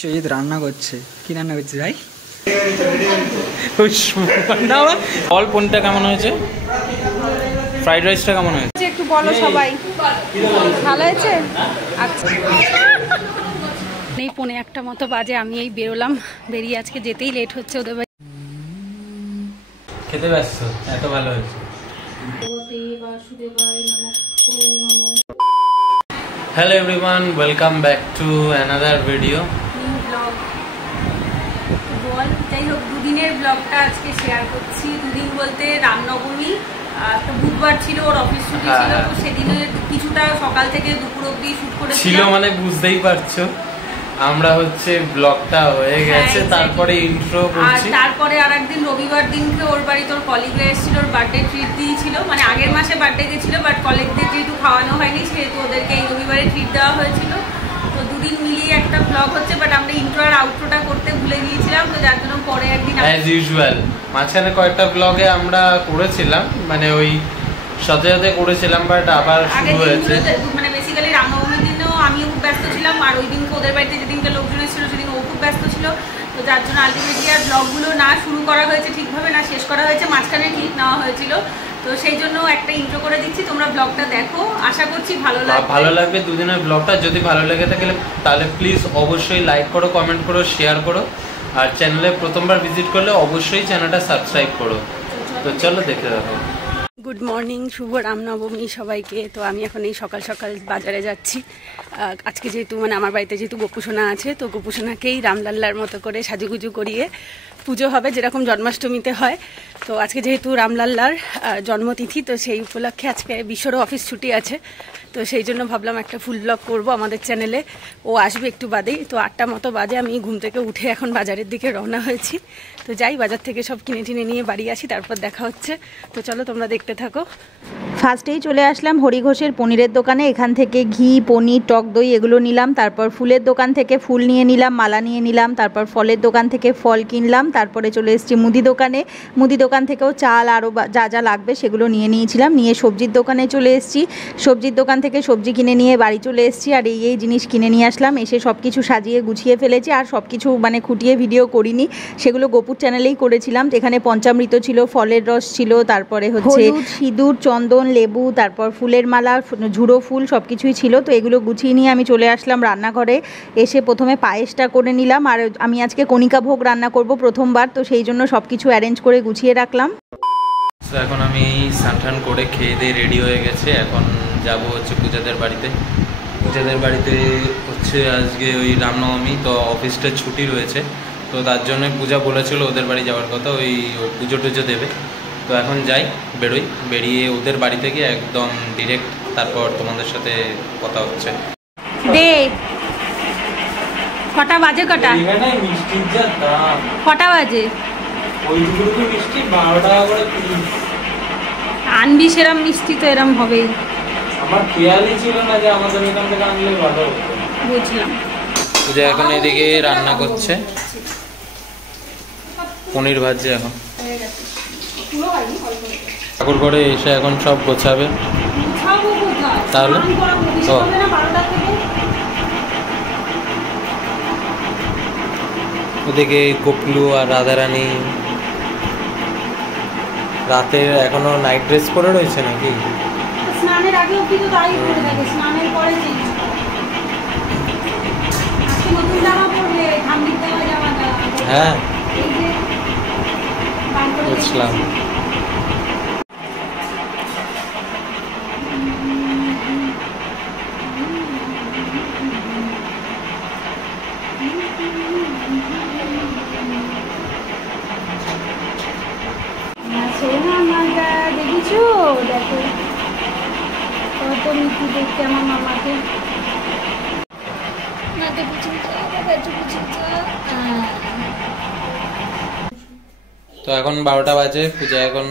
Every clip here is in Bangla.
সৈয়দ রান্না করছে। কি রান্না করছে ভাই? অল পনিরটা কেমন হয়েছে? ফ্রাইড রাইসটা কেমন হয়েছে একটু বলো সবাই। ভালো হয়েছে? আচ্ছা, এই 1:45 মতো বাজে, আমি এই বেরোলাম, বেরিয়ে আজকে যেতেই লেট হচ্ছে ওদের বাড়ি। খেতে ব্যস্ত, এত ভালো হয়েছে। Hello everyone, welcome back to another video. যাই হোক, দুদিনের ব্লগটা আজকে শেয়ার করছি। দুদিন বলতে রামনবমী, একটা বুধবার ছিল, ওর অফিস ছুটি ছিল, তো সেদিনে কিছুটা সকাল থেকে দুপুর অবধি শুট করেছি ছিল, মানে বুঝতেই পারছো আমরা হচ্ছে ব্লগটা হয়ে গেছে, তারপরে ইন্ট্রো করছি। আর তারপরে আরেকদিন রবিবার দিনকে ওর বাড়িতে ওর কলিগরা এসেছিল, ওর বার্থডে ট্রিট দিয়েছিল, মানে আগের মাসে বার্থডে গেছিল, বাট কলিগদের যেহেতু খাওয়ানো হয়নি সেহেতু ওদেরকে এই রবিবারে ট্রিট দেওয়া হয়েছিল। তো দুদিন মিলিয়ে একটা ব্লগ হচ্ছে, বাট আমরা ইন্ট্রো আর আউটরোটা করতে ভুলে গিয়েছিলাম, তো যার জন্য পরে একদিন অ্যাজ ইউজুয়াল মাঝখানে কয়েকটা ব্লগে আমরা করেছিলাম, মানে ওই সাথে সাথে করেছিলাম, বাট আবার শুরু হয়েছে। মানে বেসিক্যালি রামনবমীর দিনেও আমিও খুব ব্যস্ত ছিলাম, আর ওই দিনকে ওদের বাড়িতে যেদিনকে লোকজন এসেছিল সেদিন ও খুব ব্যস্ত ছিল, তো যার জন্য আলটিমেটলি আর ব্লগগুলো না শুরু করা হয়েছে ঠিকভাবে, না শেষ করা হয়েছে, মাঝখানে ক্লিপ নেওয়া হয়েছিল। তো সেই জন্য একটা ইন্ট্রো করে দিচ্ছি, তোমরা ব্লগটা দেখো, আশা করছি ভালো লাগবে। দুদিনের ব্লগটা যদি ভালো লেগে থাকে তাহলে প্লিজ অবশ্যই লাইক করো, কমেন্ট করো, শেয়ার করো, আর চ্যানেলে প্রথমবার ভিজিট করলে অবশ্যই চ্যানেলটা সাবস্ক্রাইব করো। তো চলো দেখতে থাকো। গুড মর্নিং, শুভ রামনবমী সবাইকে। তো আমি এখন এই সকাল সকাল বাজারে যাচ্ছি। আজকে যেহেতু মানে আমার বাড়িতে যেহেতু গোপুসোনা আছে, তো গোপুসোনাকেই রামলাল্লার মতো করে সাজুগুজু করিয়ে পুজো হবে, যেরকম জন্মাষ্টমীতে হয়। তো আজকে যেহেতু রামলাল্লার জন্মতিথি, তো সেই উপলক্ষে আজকে বিশ্বরও অফিস ছুটি আছে, তো সেই জন্য ভাবলাম একটা ফুল ব্লগ করব আমাদের চ্যানেলে। ও আসবে একটু বাদেই, তো 8টা মতো বাজে, আমি ঘুম থেকে উঠে এখন বাজারের দিকে রওনা হয়েছি। তো যাই, বাজার থেকে সব কিনে টিনে নিয়ে বাড়ি আসি, তারপর দেখা হচ্ছে। তো চলো তোমরা দেখতে থাকো। ফার্স্টেই চলে আসলাম হরি ঘোষের পনিরের দোকানে। এখান থেকে ঘি, পনির, টক দই এগুলো নিলাম। তারপর ফুলের দোকান থেকে ফুল নিয়ে নিলাম, মালা নিয়ে নিলাম। তারপর ফলের দোকান থেকে ফল কিনলাম। তারপরে চলে এসেছি মুদি দোকানে। মুদি দোকান থেকেও চাল আরও যা যা লাগবে সেগুলো নিয়ে নিয়েছিলাম। নিয়ে সবজির দোকানে চলে এসেছি। সবজির দোকান থেকে সবজি কিনে নিয়ে বাড়ি চলে এসেছি। আর এই জিনিস কিনে নিয়ে আসলাম। এসে সব কিছু সাজিয়ে গুছিয়ে ফেলেছি, আর সব কিছু মানে খুঁটিয়ে ভিডিও করিনি, সেগুলো গোপুর চ্যানেলেই করেছিলাম। এখানে পঞ্চামৃত ছিল, ফলের রস ছিল, তারপরে হচ্ছে সিঁদুর, চন্দন, লেবু, তারপর ফুলের মালা, ঝুড়ো ফুল সব কিছুই ছিল। তো এগুলো গুছিয়ে নিয়ে আমি চলে আসলাম রান্নাঘরে। এসে প্রথমে পায়েসটা করে নিলাম, আর আমি আজকে কণিকা ভোগ রান্না করব প্রথমবার, তো সেই জন্য সব কিছু অ্যারেঞ্জ করে গুছিয়ে রাখলাম। তো এখন আমি স্নান করে খেয়ে দিয়ে রেডি হয়ে গেছে। এখন যাব হচ্ছে পূজাদের বাড়িতে। পূজাদের বাড়িতে হচ্ছে আজকে ওই রামনবমী, তো অফিসটা ছুটি রয়েছে, তো তার জন্য পূজা বলেছিল ওদের বাড়ি যাওয়ার কথা, ওই পুজো টুজো দেবে। তো এখন যাই, বেরিয়ে ওদের বাড়ি থেকে একদম ডিরেক্ট তারপর তোমাদের সাথে কথা হচ্ছে। কটা বাজে? কটা মিষ্টির যা দাম! কটা বাজে? ওই দুটো মিষ্টি 12 টাকা করে পিস। আনবি সেরম মিষ্টি তো এরম হবেই। আমার খেয়ালই ছিল না যে আমাদের এখান থেকে আনলে ভালো হতো। বুঝলাম। পূজা এখন এদিকে রান্না করছে, পনির ভাজছে এখন। ঠাকুর ঘরে এসে এখন সব গোছাবে। তাহলে ওদিকে গোপলু আর রাধারানী রাতে এখনো নাইট ড্রেস পরে রয়েছে নাকি? স্নানের আগে অবধি তো তাই পরে থাকে, স্নানের পরে চেঞ্জ করে। আজকে নতুন জামা পরলে ঠান্ডির দেওয়া জামাটা। হ্যাঁ বুঝলাম। দেখেছো? দেখো কত মিষ্টি দেখতে আমার মামাকে। তো এখন 12টা বাজে, পূজা এখন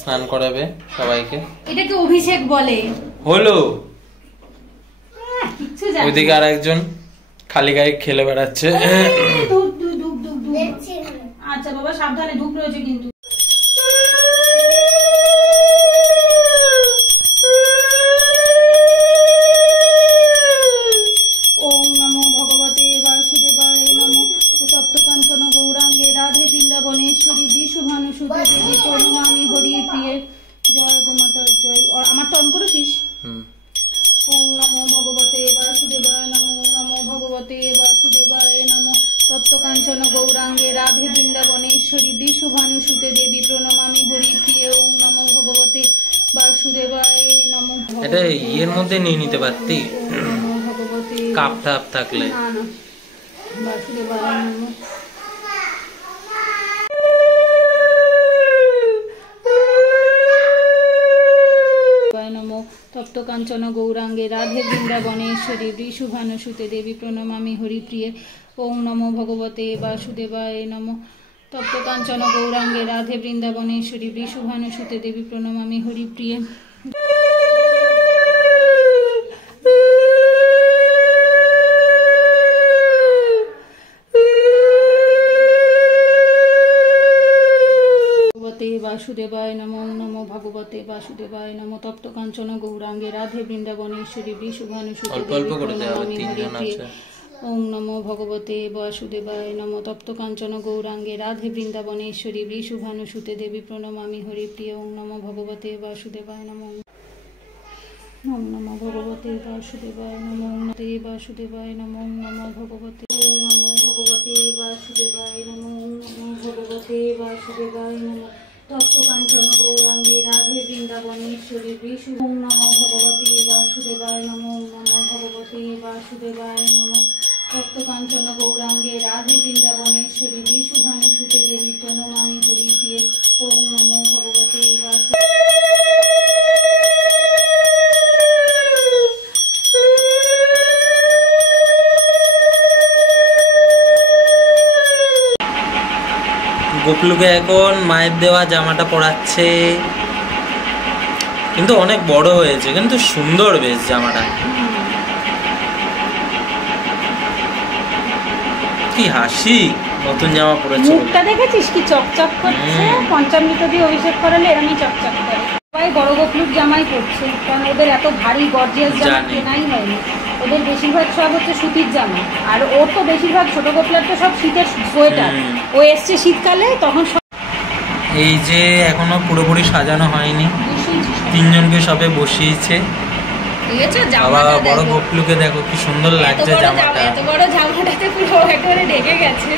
স্নান করাবে সবাইকে। এটাকে অভিষেক বলে। হলো ওইদিকে আর একজন খালি গায়ে খেলে বেড়াচ্ছে। আচ্ছা বাবা সাবধানে, ধূপ রয়েছে কিন্তু। ভগবতে বাসুদেবায় নমো নমো ভগবতে বাসুদেবায় নমো তপ্ত কাঞ্চন গৌরাঙ্গে রাধে বৃন্দাবনেশ্বরী বৃষভানুসুতে দেবী প্রণমামি হরিপ্রিয়ে ওং নমো ভগবতে বাসুদেবায় নমো। এটা ইয়ের মধ্যে নিয়ে নিতে পারতি ভগবতে কাপ টাপ থাকলে। না না বাসুদেবায় নমো। নমো তপ্ত কাঞ্চন গৌরাঙ্গে রাধে বৃন্দাবনেশ্বরী বৃষভানুসুতে দেবী প্রণমামি হরিপ্রিয়ে ওং নমো ভগবতে বাসুদেবায় নমো তপ্ত কাঞ্চন গৌরাঙ্গে রাধে বৃন্দাবনেশ্বরী বৃষভানুসুতে দেবী প্রণমামি হরিপ্রিয়ে। বাসুদেবায় নমো নমো ভগবতে বাসুদেবায় নমো তপ্ত কাঞ্চন গৌরাঙ্গে রাধে বৃন্দাবনেশ্বরী বৃষভানুসুতে দেবী প্রণমামি হরিপ্রিয়ে ওং নমো ভগবতে বাসুদেবায় নমো তপ্ত কাঞ্চন গৌরাঙ্গে রাধে বৃন্দাবনেশ্বরী বৃষভানুসুতে দেবী প্রণমামি হরিপ্রিয়ে ওং নমো ভগবতে বাসুদেবায় নমো। ওং নমো ভগবতে বাসুদেবায় নমো নমো বাসুদেবায় নমো নমো ভগবতে নমো ভগবতে বাসুদেবায় নমো নমো ভগবতে বাসুদেবায় নমো তপ্ত কাঞ্চন গৌরাঙ্গে রাধে বৃন্দাবনেশ্বরী বৃষু ওং নমো ভগবতে বাসুদেবায় নমো নমো ভগবতে বাসুদেবায় নমো তপ্ত কাঞ্চন গৌরাঙ্গে রাধে বৃন্দাবনেশ্বরী বৃষভানুসুতে দেবী প্রণমামি হরিপ্রিয়ে ওং নমো ভগবতে বাসুদেবায়। গোপলুকে এখন মায়ের দেওয়া জামাটা পরাচ্ছে, কিন্তু অনেক বড় হয়েছে, কিন্তু সুন্দর বেশ জামাটা। কি হাসি, নতুন জামা পরেছে। মুখটা দেখেছিস কি চকচক করছে, পঞ্চামৃত দিয়ে অভিষেক করালে এরমই চকচক করে। সবাই বড় গোপলুর জামাই করছে, কারণ ওদের এত ভারী গর্জিয়াস জামা কেনাই হয়নি। ওদের বেশিরভাগ সব হচ্ছে সুতির জামা, আর ওর তো বেশিরভাগ ছোট গোপলার তো সব শীতের সোয়েটার। ও এসছে শীতকালে, তখন এই যে এখনো পুরোপুরি সাজানো হয়নি, তিনজনকে সবে বসিয়েছে। বাবা বড় গোপলুকে দেখো কি সুন্দর লাগছে জামাটা। এত বড় জামাটাতে পুরো একেবারে ঢেকে গেছে,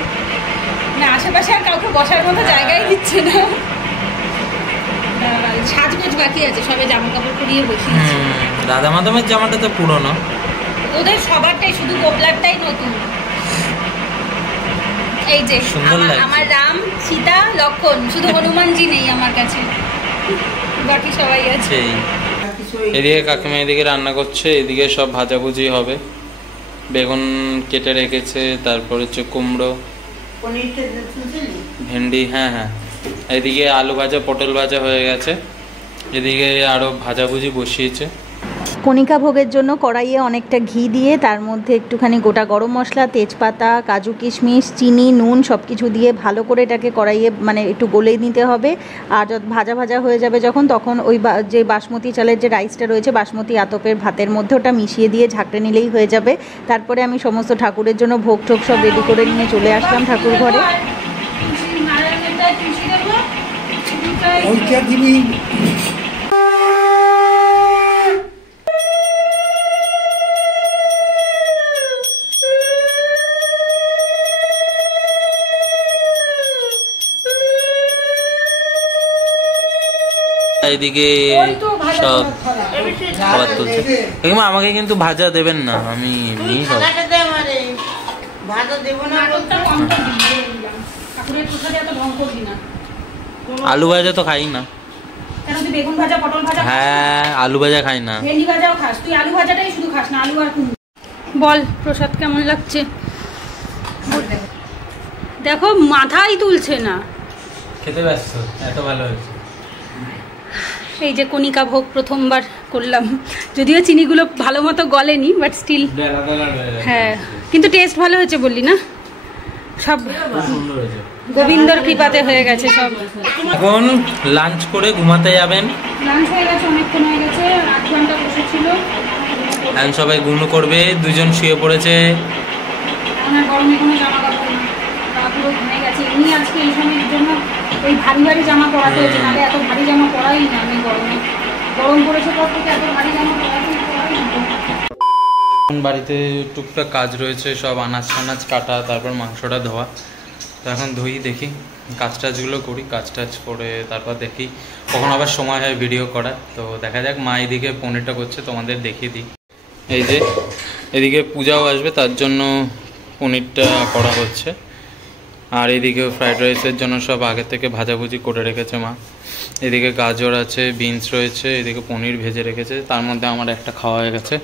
না আশেপাশে আর কাউকে বসার মতো জায়গাই দিচ্ছে না। সাজগোজ বাকি আছে, সবে জামা কাপড় পরিয়ে বসিয়েছে। রাধা মাধবের জামাটা তো পুরনো, ওদের সবারটাই, শুধু গোপলারটাই নতুন। এই যে আমার রাম সীতা লক্ষণ, শুধু হনুমানজি নেই আমার কাছে, বাকি সবাই আছে। এদিকে কাকিমা এদিকে রান্না করছে, এদিকে সব ভাজাভুজি হবে। বেগুন কেটে রেখেছে, তারপর হচ্ছে কুমড়ো, ভেন্ডি, হ্যাঁ হ্যাঁ। এদিকে আলু ভাজা পটল ভাজা হয়ে গেছে, এদিকে আরো ভাজাভুজি বসিয়েছে। কণিকা ভোগের জন্য কড়াইয়ে অনেকটা ঘি দিয়ে তার মধ্যে একটুখানি গোটা গরম মশলা, তেজপাতা, কাজু কিশমিশ, চিনি, নুন সব কিছু দিয়ে ভালো করে এটাকে কড়াইয়ে মানে একটু গলে নিতে হবে। আর ভাজা ভাজা হয়ে যাবে যখন, তখন ওই যে বাসমতি চালের যে রাইসটা রয়েছে, বাসমতি আতপের ভাতের মধ্যে ওটা মিশিয়ে দিয়ে ঝাঁকড়ে নিলেই হয়ে যাবে। তারপরে আমি সমস্ত ঠাকুরের জন্য ভোগ টোগ সব রেডি করে নিয়ে চলে আসলাম ঠাকুর ঘরে। এদিকে সব খাবার তুলছে। আমাকে কিন্তু ভাজা দেবেন না, আমি আলু ভাজা তো খাই না। হ্যাঁ আলু ভাজা খাই না। বল প্রসাদ কেমন লাগছে? দেখো মাথাই তুলছে না, খেতে ব্যস্ত, এত ভালো হয়েছে। এই যে কণিকা ভোগ প্রথমবার করলাম, যদিও চিনিগুলো ভালো মতো গলেনি, বাট স্টিল হ্যাঁ, কিন্তু টেস্ট ভালো হয়েছে বললি না? সব গোবিন্দর কৃপাতে হয়ে গেছে সব। এখন লাঞ্চ করে ঘুমাতে যাবেন। লাঞ্চ হয়ে গেছে, অনেকক্ষণ হয়ে গেছে, 8 ঘন্টা বসেছিল। এখন সবাই গুনু করবে, দুজন শুয়ে পড়েছে। আমার গরমে কোনো জামা কাপড় না, পুরো ঘুমিয়ে গেছে। এমনি আজকে এই সময়ের জন্য ওই ভারী ভারী জামা পরাতে হয়েছে, নাহলে এত ভারী জামা পরাই না আমি গরমে। গরম পড়েছে পর থেকে এত ভারী জামা পরাই না। বাড়িতে টুকটাক কাজ রয়েছে, সব আনাজ টানাজ কাটা, তারপর মাংসটা ধোয়া। তো এখন ধুই, দেখি কাজ টাজগুলো করি, কাজ টাজ করে তারপর দেখি কখন আবার সময় হয় ভিডিও করার। তো দেখা যাক, মা এদিকে পনিরটা করছে, তোমাদের দেখিয়ে দিই। এই যে এদিকে পূজাও আসবে, তার জন্য পনিরটা করা হচ্ছে। আর এদিকে ফ্রাইড রাইসের জন্য সব আগে থেকে ভাজাভুজি করে রেখেছে মা। এদিকে গাজর আছে, বিনস রয়েছে, এদিকে পনির ভেজে রেখেছে, তার মধ্যে আমার একটা খাওয়া হয়ে গেছে।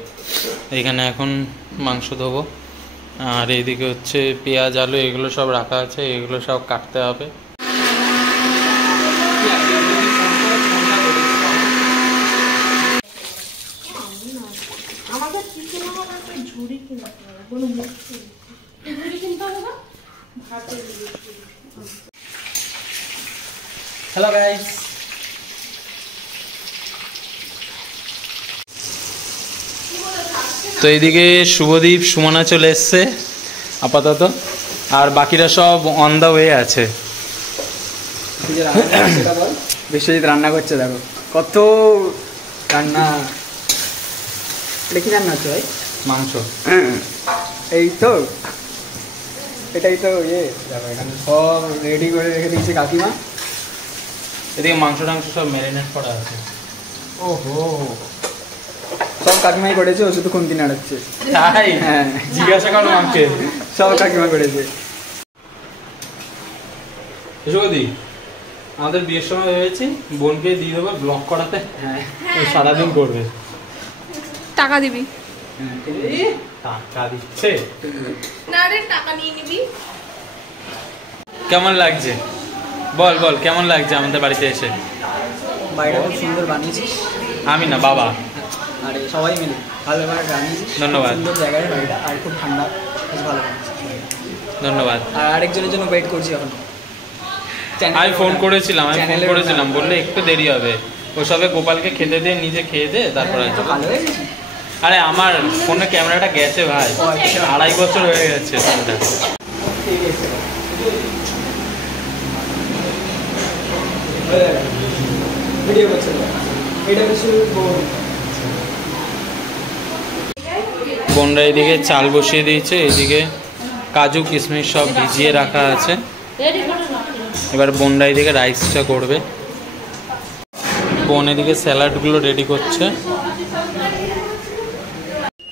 এইখানে এখন মাংস ধোবো। আর এইদিকে হচ্ছে পেঁয়াজ, আলু এগুলো সব রাখা আছে, এগুলো সব কাটতে হবে। হ্যালো গাইস, তো এইদিকে শুভদীপ, সুমনা চলে এসছে আপাতত, আর বাকিরা সব অন দা ওয়ে আছে। বিশ্বজিৎ রান্না করছে, দেখো কত রান্না। এটা কি রান্না হচ্ছে ভাই? মাংস। এই তো এটাই তো দেখো এখানে সব রেডি করে রেখে দিয়েছে কাকিমা। এদিকে মাংস টাংস সব ম্যারিনেট করা আছে। ওহো, সব কাকিমাই করেছে, ও শুধু খুন্তি নাড়াচ্ছে। তাই? হ্যাঁ, জিজ্ঞাসা করো আমাকে। সব কাকিমা করেছে। শুভদীপ, আমাদের বিয়ের সময় ভেবেছি বোনকে দিয়ে দেবো ব্লগ করাতে। হ্যাঁ, সারাদিন করবে। টাকা দিবি টাকা দিচ্ছে না রে, টাকা নিয়ে নিবি। কেমন লাগছে বল বল, কেমন লাগছে আমাদের বাড়িতে এসে? বাড়িটা খুব সুন্দর বানিয়েছিস। আমি না, বাবা। আর সবাই মিলে ভালোভাবে বানিয়েছিস। ধন্যবাদ। সুন্দর জায়গায় বাড়িটা, আর খুব ঠান্ডা, বেশ ভালো বানিয়েছিস। ধন্যবাদ। আর আরেকজনের জন্য ওয়েট করছি এখন। আমি ফোন করেছিলাম, বললে একটু দেরি হবে। ওসবে গোপালকে খেতে দিয়ে নিজে খেয়ে দে, তারপরে তো ভালো হয়ে গেছে। আরে আমার ফোনে ক্যামেরাটা গেছে ভাই, 2.5 বছর হয়ে গেছে ফোনটা। ভিডিও করছে এটা বেশি। বোনরা এদিকে চাল বসিয়ে দিয়েছে, এদিকে কাজু কিশমিশ সব ভিজিয়ে রাখা আছে। এবার বোনরা এদিকে রাইসটা করবে। বোন এদিকে স্যালাডগুলো রেডি করছে।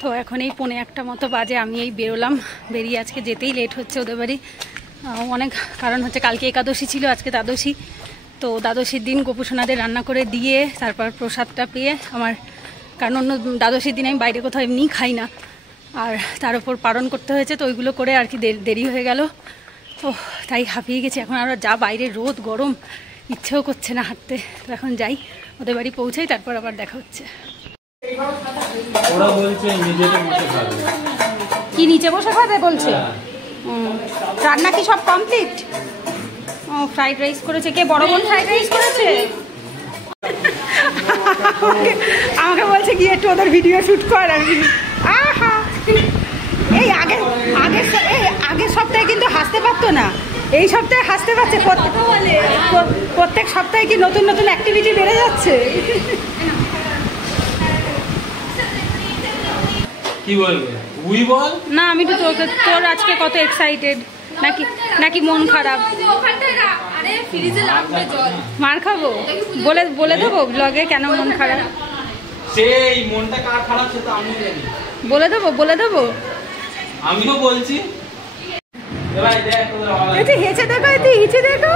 তো এখন এই 1:45 মতো বাজে, আমি এই বেরোলাম। বেরিয়ে আজকে যেতেই লেট হচ্ছে ওদের বাড়ি। অনেক কারণ হচ্ছে, কালকে একাদশী ছিল, আজকে দ্বাদশী। তো দ্বাদশীর দিন গোপুসোনাদের রান্না করে দিয়ে তারপর প্রসাদটা পেয়ে আমার, কারণ অন্য দ্বাদশীর দিন আমি বাইরে কোথাও এমনিই খাই না, আর তার উপর পালন করতে হয়েছে। তো ওইগুলো করে আর কি দেরি হয়ে গেল। তো তাই হাঁপিয়ে গেছি এখন। আর যা বাইরে রোদ গরম, ইচ্ছেও করছে না হাঁটতে। তো এখন যাই, ওদের বাড়ি পৌঁছাই, তারপর আবার দেখা হচ্ছে। ওরা বলছে নিজেদের মতো খাবে। কি নিচে বসে খাবে বলছে? রান্না কি সব কমপ্লিট? ও ফ্রাইড রাইস করেছে। কে? বড় বোন ফ্রাইড রাইস করেছে। আমাকে বলছে গিয়ে একটু ওদের ভিডিও শুট কর। আর আহা, এই আগের সপ্তাহে কিন্তু হাসতে পারতো না, এই সপ্তাহে হাসতে পারছে। প্রত্যেক সপ্তাহে কি নতুন নতুন অ্যাক্টিভিটি বেড়ে যাচ্ছে। কি বলবে? উই বল না, আমি তো তোর আজকে কত এক্সাইটেড, নাকি মন খারাপ? মার খাবো? বলে দেবো ব্লগে কেন মন খারাপ? সেই মনটা কার খারাপ সেটা আমি জানি। বলে দেবো। আমিও বলছি। হেঁচে দেখো, হিচে দেখো।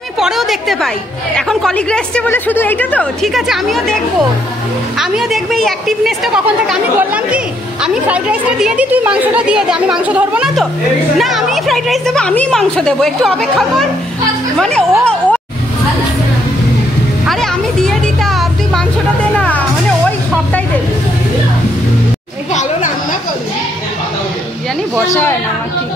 আমি পরেও দেখতে পাই। এখন কলিগরা এসছে বলে শুধু এইটা তো ঠিক আছে, আমিও দেখবো এই অ্যাক্টিভনেসটা কখন থেকে। আমি বললাম কি, আমি ফ্রাইড রাইসটা দিয়ে দিই, তুই মাংসটা দিয়ে দে। আমি মাংস ধরবো না তো, না আমি ফ্রাইড রাইস দেবো, আমি মাংস দেবো, একটু অপেক্ষা কর। মানে ও আরে আমি দিয়ে দিতাম, তুই মাংসটা দে না, মানে ওই সবটাই দেবে। ভালো রান্না করে জানি, বসা হয় না আমার ঠিক।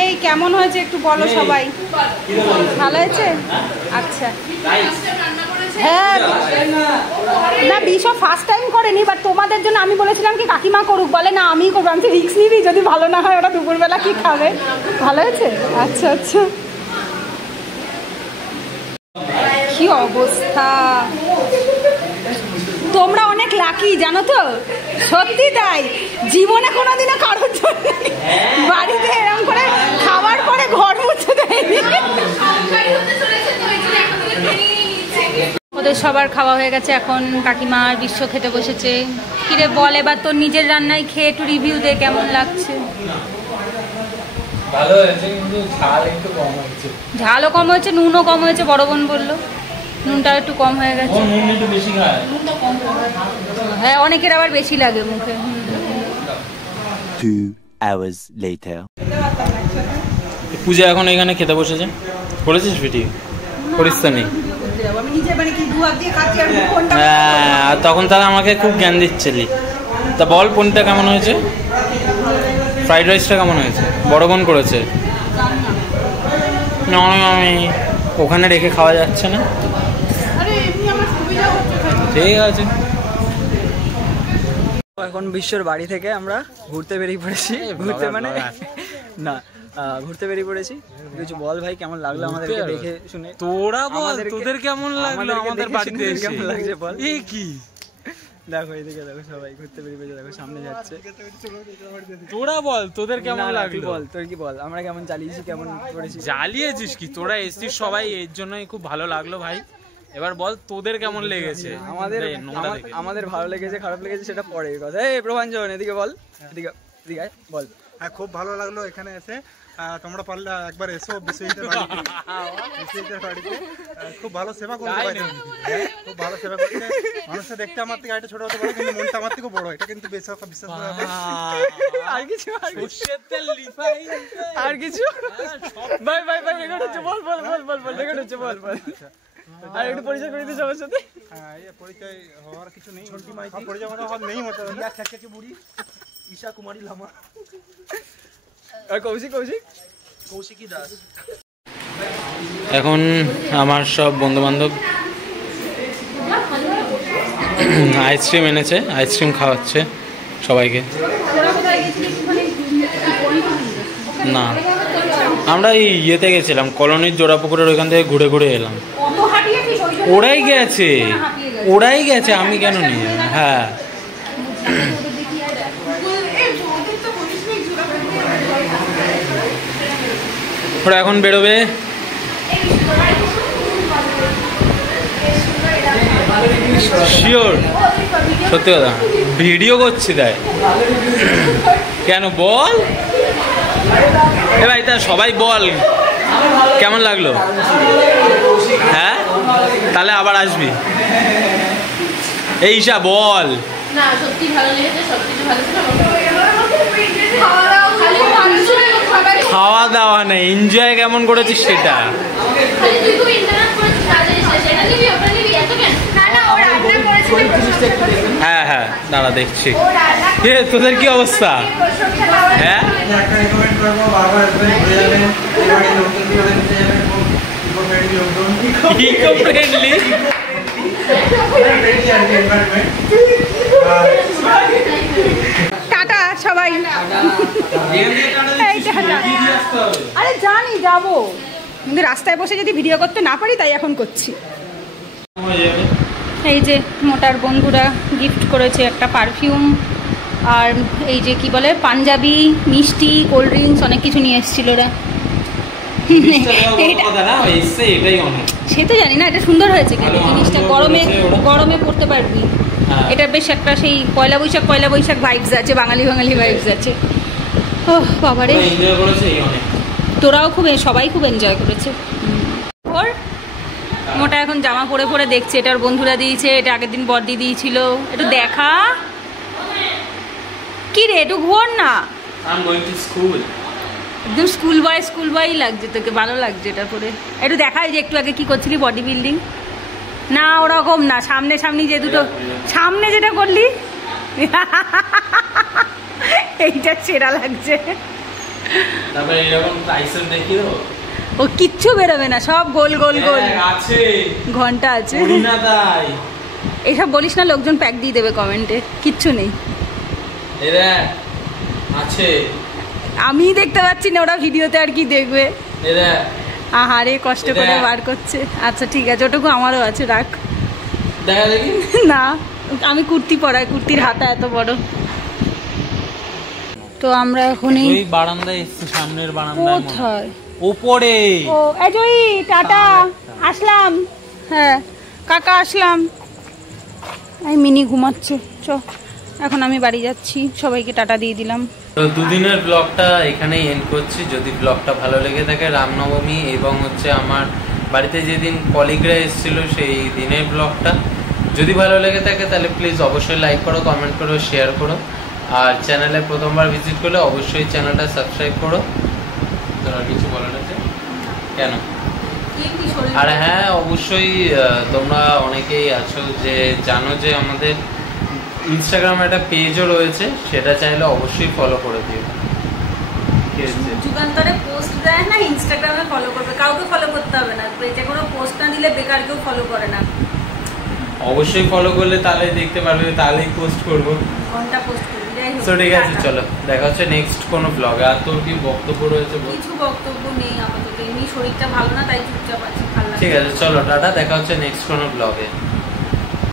এই কেমন হয়েছে একটু বলো সবাই। ভালো হয়েছে? আচ্ছা। হ্যাঁ না বিশও ফার্স্ট টাইম করেনি, বাট তোমাদের জন্য আমি বলেছিলাম কি কাকিমা করুক, বলে না আমি করবো। আমি রিস্ক নিবি, যদি ভালো না হয় ওরা দুপুরবেলা কি খাবে। ভালো হয়েছে? আচ্ছা আচ্ছা। কি অবস্থা, তোমরা অনেক লাকি জানো তো, সত্যি তাই। জীবনে কোনোদিনও কারোর জন্য বাড়িতে এরকম করে খাবার পরে ঘর মুছে দেয়নি। ওদের সবার খাওয়া হয়ে গেছে, এখন কাকিমা আর বিশ্ব খেতে বসেছে। কিরে বল, এবার তোর নিজের রান্নায় খেয়ে একটু রিভিউ দে, কেমন লাগছে? ভালো হয়েছে, কিন্তু ঝাল একটু কম হয়েছে। ঝালও কম হয়েছে, নুনও কম হয়েছে, বড় বোন বললো নুনটা একটু কম হয়ে গেছে। নুন একটু বেশি খায়। হ্যাঁ অনেকের আবার বেশি লাগে মুখে। 2 hours later. পূজা এখন এখানে খেতে বসেছে। করেছিস ভিডিও? করিস তো নি? হ্যাঁ, তখন তারা আমাকে খুব জ্ঞান দিচ্ছিলি। তা বল পনিরটা কেমন হয়েছে, ফ্রাইড রাইসটা কেমন হয়েছে? বড় বোন করেছে, আমি ওখানে রেখে খাওয়া যাচ্ছে না। ঠিক আছে। এখন বিশ্বর বাড়ি থেকে আমরা ঘুরতে বেরিয়ে পড়েছি। ঘুরতে মানে না, ঘুরতে বেরিয়ে পড়েছি। কিছু বল ভাই, কেমন লাগলো আমাদেরকে দেখে শুনে? তোরা বল, তোদের কেমন লাগলো আমাদের বাড়িতে এসে? কেমন লাগছে বল? এই কি দেখো এদিকে দেখো, সবাই ঘুরতে বেরিয়ে পড়েছে, দেখো সামনে যাচ্ছে। তোরা বল তোদের কেমন লাগলো? বল তোর কি বল, আমরা কেমন চালিয়েছি, কেমন করেছি? জ্বালিয়েছিস কি তোরা? এসছিস সবাই, এর জন্যই খুব ভালো লাগলো ভাই। এবার বল তোদের কেমন লেগেছে? আমাদের ভালো লেগেছে খারাপ লেগেছে সেটা পরে কথা। এই প্রভাঞ্জন এদিকে বল, এদিকে এদিকে বল। হ্যাঁ খুব ভালো লাগলো এখানে এসে। তোমরা পারলে একবার এসো বিশ্বজিতের বাড়িতে। খুব ভালো সেবা করতে পারি, খুব ভালো সেবা করতে। মানুষটা দেখতে আমার থেকে একটা ছোট হতে পারে, কিন্তু মনটা আমার থেকে বড়, এটা কিন্তু বিশ্বাস করে। আর কিছু আর কিছু ভাই ভাই ভাই রেকর্ড হচ্ছে, বল বল বল বল বল রেকর্ড হচ্ছে, বল বল। আর একটু পরিচয় করে দিই সবার সাথে। হ্যাঁ এই পরিচয় হওয়ার কিছু নেই, পরিচয় হওয়ার নেই মতো। বুড়ি ঈশা কুমারী লামা আর কৌশিকী দাস। এখন আমার সব বন্ধু বান্ধব আইসক্রিম এনেছে, আইসক্রিম খাওয়াচ্ছে সবাইকে। না, আমরা এই ইয়েতে গেছিলাম, কলোনির জোড়াপুকুরের ওইখান থেকে ঘুরে ঘুরে এলাম। ওরাই গেছে, আমি কেন নিয়ে? হ্যাঁ ওরা এখন বেরোবে। শিওর? সত্যি কথা, ভিডিও করছি তাই। কেন বল? এ ভাই তা সবাই বল কেমন লাগলো? হ্যাঁ তাহলে আবার আসবি। এই ঈশা বল। না সত্যি ভালো লেগেছে, সবকিছু ভালো ছিল। খাওয়া দাওয়া নেই, এনজয় কেমন করেছিস সেটা। হ্যাঁ হ্যাঁ দাঁড়া দেখছি। তোদের কি অবস্থা? হ্যাঁ ইকো ফ্রেন্ডলি। টাটা সবাই। আরে জানি যাবো, কিন্তু রাস্তায় বসে যদি ভিডিও করতে না পারি তাই এখন করছি। এই যে মোটার বন্ধুরা গিফট করেছে একটা পারফিউম, আর এই যে কি বলে পাঞ্জাবি মিষ্টি, কোল্ড ড্রিঙ্কস, অনেক কিছু নিয়ে এসেছিল ওরা। সে তো জানি না, এটা সুন্দর হয়েছে কিন্তু জিনিসটা, গরমে পড়তে পারবি। এটা বেশ একটা সেই পয়লা বৈশাখ ভাইবস আছে, বাঙালি ভাইবস আছে। ও বাবারে, তোরাও সবাই খুব এনজয় করেছে। ওর মোটা এখন জামা পরে পরে দেখছে, এটা ওর বন্ধুরা দিয়েছে, এটা আগের দিন বর্দি দিয়েছিল। একটু দেখা কি রে, একটু ঘোর না। একদম স্কুল বয় লাগছে তোকে, ভালো লাগছে এটা পরে। একটু দেখাই যে একটু আগে কি করছিলি, বডি বিল্ডিং না ওরকম না, সামনে যে দুটো সামনে যেটা করলি এইটা সেরা লাগছে। ও কিচ্ছু বেরোবে না, সব গোল গোল গোল আছে, ঘন্টা আছে। না তাই এইসব বলিস না, লোকজন প্যাক দিয়ে দেবে কমেন্টে। কিচ্ছু নেই, এরা আছে, আমি দেখতে পাচ্ছি না, ওরা ভিডিওতে আর কি দেখবে। এরা আহারে কষ্ট করে বার করছে। আচ্ছা ঠিক আছে, ওটুকু আমারও আছে, রাখ। দেখা দেখি না, আমি কুর্তি পরাই, কুর্তির হাতা এত বড়। তো আমরা এখন ওই বারান্দায় এসেছি, সামনের বারান্দায়। কোথায়? উপরে। ও এই জয়ী, টাটা, আসলাম। হ্যাঁ কাকা আসলাম। এই মিনি ঘুমাচ্ছে, চ এখন আমি বাড়ি যাচ্ছি, সবাইকে টাটা দিয়ে দিলাম। তো দুদিনের ব্লগটা এখানেই এন্ড করছি। যদি ব্লগটা ভালো লেগে থাকে, রামনবমী এবং হচ্ছে আমার বাড়িতে যেদিন কলিগরা এসেছিল সেই দিনের ব্লগটা যদি ভালো লেগে থাকে, তাহলে প্লিজ অবশ্যই লাইক করো, কমেন্ট করো, শেয়ার করো। আর চ্যানেলে প্রথমবার ভিজিট করলে অবশ্যই চ্যানেলটা সাবস্ক্রাইব করো। তোর কিছু বলার আছে? কেন? আর হ্যাঁ, অবশ্যই তোমরা অনেকেই আছো যে জানো যে আমাদের ইনস্টাগ্রামে একটা পেজও রয়েছে, সেটা চাইলে অবশ্যই ফলো করে দিও। যুগান্তরে পোস্ট দেয় না, ইনস্টাগ্রামে ফলো করবে, কাউকে ফলো করতে হবে না, পেজে কোনো পোস্ট না দিলে বেকার কেউ ফলো করে না। অবশ্যই ফলো করলে তাহলে দেখতে পারবে, তাহলেই পোস্ট করবো, ঘন্টা পোস্ট করবে। তো ঠিক আছে, চলো দেখা হচ্ছে নেক্সট কোনো ব্লগে। আর তোর কি বক্তব্য রয়েছে? কিছু বক্তব্য নেই আপাতত, এমনি শরীরটা ভালো না, তাই চুপচাপ আছি। ঠিক আছে, চলো টাটা, দেখা হচ্ছে নেক্সট কোনো ব্লগে।